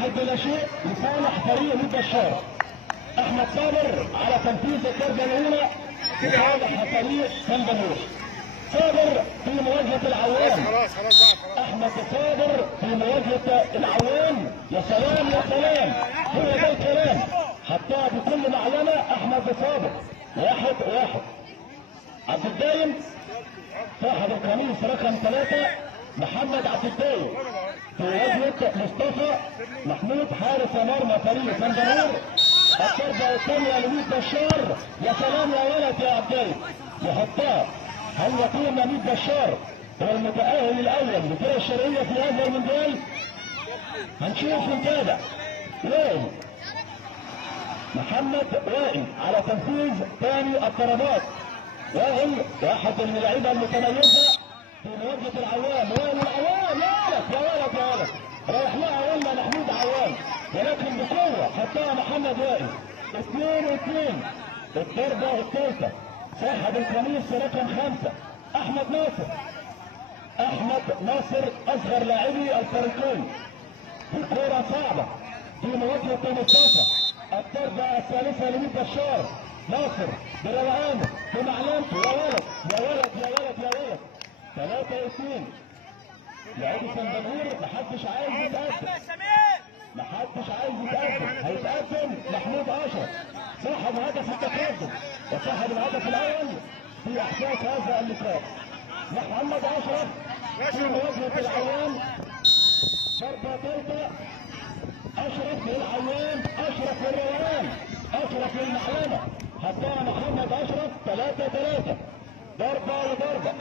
1 بلا شيء لصالح فريق نيد بشار. احمد صابر على تنفيذ الضربه الاولى لصالح فريق سندنور. صابر في مواجهه العوام. احمد صابر في مواجهه العوام. يا سلام يا سلام، هو ده الكلام. حطها بكل معلمه احمد صابر. 1-1. عبد الدايم صاحب القميص رقم 3 محمد عبد الدايم في مواجهه مصطفى محمود حارس مرمى فريق سندنور. الضربه الثانيه لميد بشار. يا سلام يا ولد يا عبد الدايم، يحطها. هل يكون ميد بشار هو المتأهل الأول للفرق الشرقية في هذا المونديال؟ هنشوف ونتابع. وائل محمد وائل على تنفيذ ثاني الضربات. وائل واحد من اللعيبة المتميزة في مواجهة العوام. وائل العوام، يا ولد يا ولد يا ولد، رايح لها قلنا محمود عوام ولكن بقوة حطها محمد وائل. 2-2. الضربة الثالثة صاحب القميص رقم 5 احمد ناصر. احمد ناصر اصغر لاعبي الفريقين. الكرة صعبة في مواجهة مصطفى. الضربة الثالثة لميد بشار. ناصر بروقانه بمعلمته. يا ولد يا ولد يا ولد يا ولد. 3-2. لاعبي سندنور محدش عايز يتقدم. محدش عايز يتقدم. هيتقدم محمود اشرف صاحب هدف التقدم وصاحب الهدف الاول في احداث هذا اللقاء. محمد اشرف في مواجهه العوام. ضربه ثالثه. اشرف للعوام، اشرف للروان، اشرف للمعلمه. حطها محمد اشرف. 3-3. ضربه وضربه.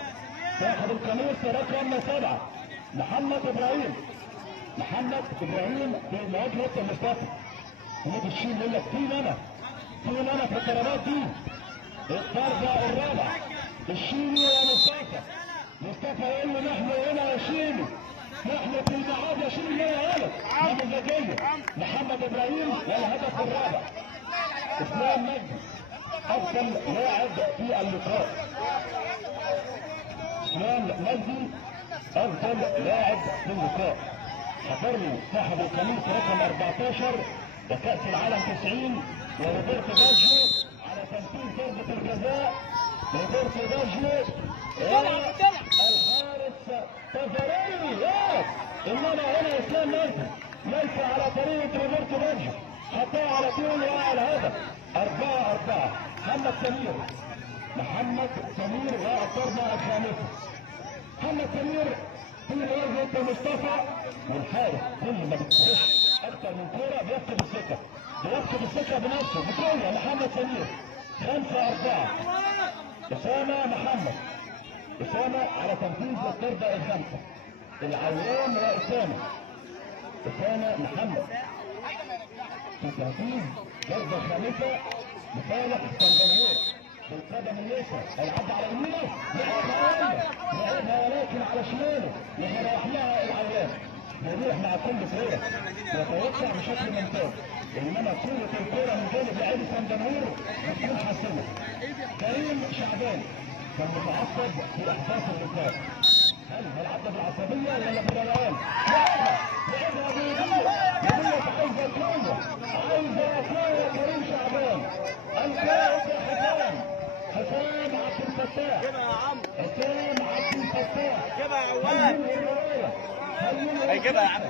صاحب القميص رقم 7 محمد ابراهيم. محمد ابراهيم في مواجهه مصطفى. هنا الشيل يقول لك فين انا في الضربات دي. الضربه الرابعه الشيلي يا مصطفى. مصطفى يقول له نحن هنا يا شيلي، نحن في الميعاد يا شيلي يا ولد. نموذجيه محمد ابراهيم. والهدف الرابع اسلام مجدي افضل لاعب في اللقاء. اسلام مجدي افضل لاعب في اللقاء. حضرني صاحب القميص رقم 14 وكأس العالم 90 وروبرتو باجيو على تنفيذ ضربة الجزاء. روبرتو باجيو الحارس تفاريلي. انما هنا اسلام مجدي ليس على طريقة روبرتو باجيو، حطها على طول الهدف. 4-4. محمد سمير. محمد سمير والضربة الخامسة. محمد سمير في مواجهة مصطفى والحارس كل ما بتخش اكتر من كوره بيفقد الثقه. بيفقد الثقه بنفسه بقوه. محمد سمير. 5-4. اسامه محمد. اسامه على تنفيذ الضربه الخامسه. العوام واسامه. اسامه محمد في تنفيذ ضربه خامسه لصالح سندنور. بالقدم اليسرى هيعدي على يمينه. لعبها ولكن على شماله يروح لها العوام. بيروح مع كل كوره يتوقع بشكل ممتاز. انما قوه الكوره من جانب لاعبي سندنور بتكون حاسمه. كريم شعبان كان متعصب في احداث اللقاء. هل هيلعبها بالعصبيه ولا بالروقان؟ لعبها بيديه عايزه قوه، عايزه قوه. كريم شعبان القائد حسام عبد الفتاح. حسام عبد الفتاح. هيجيبها يا عم.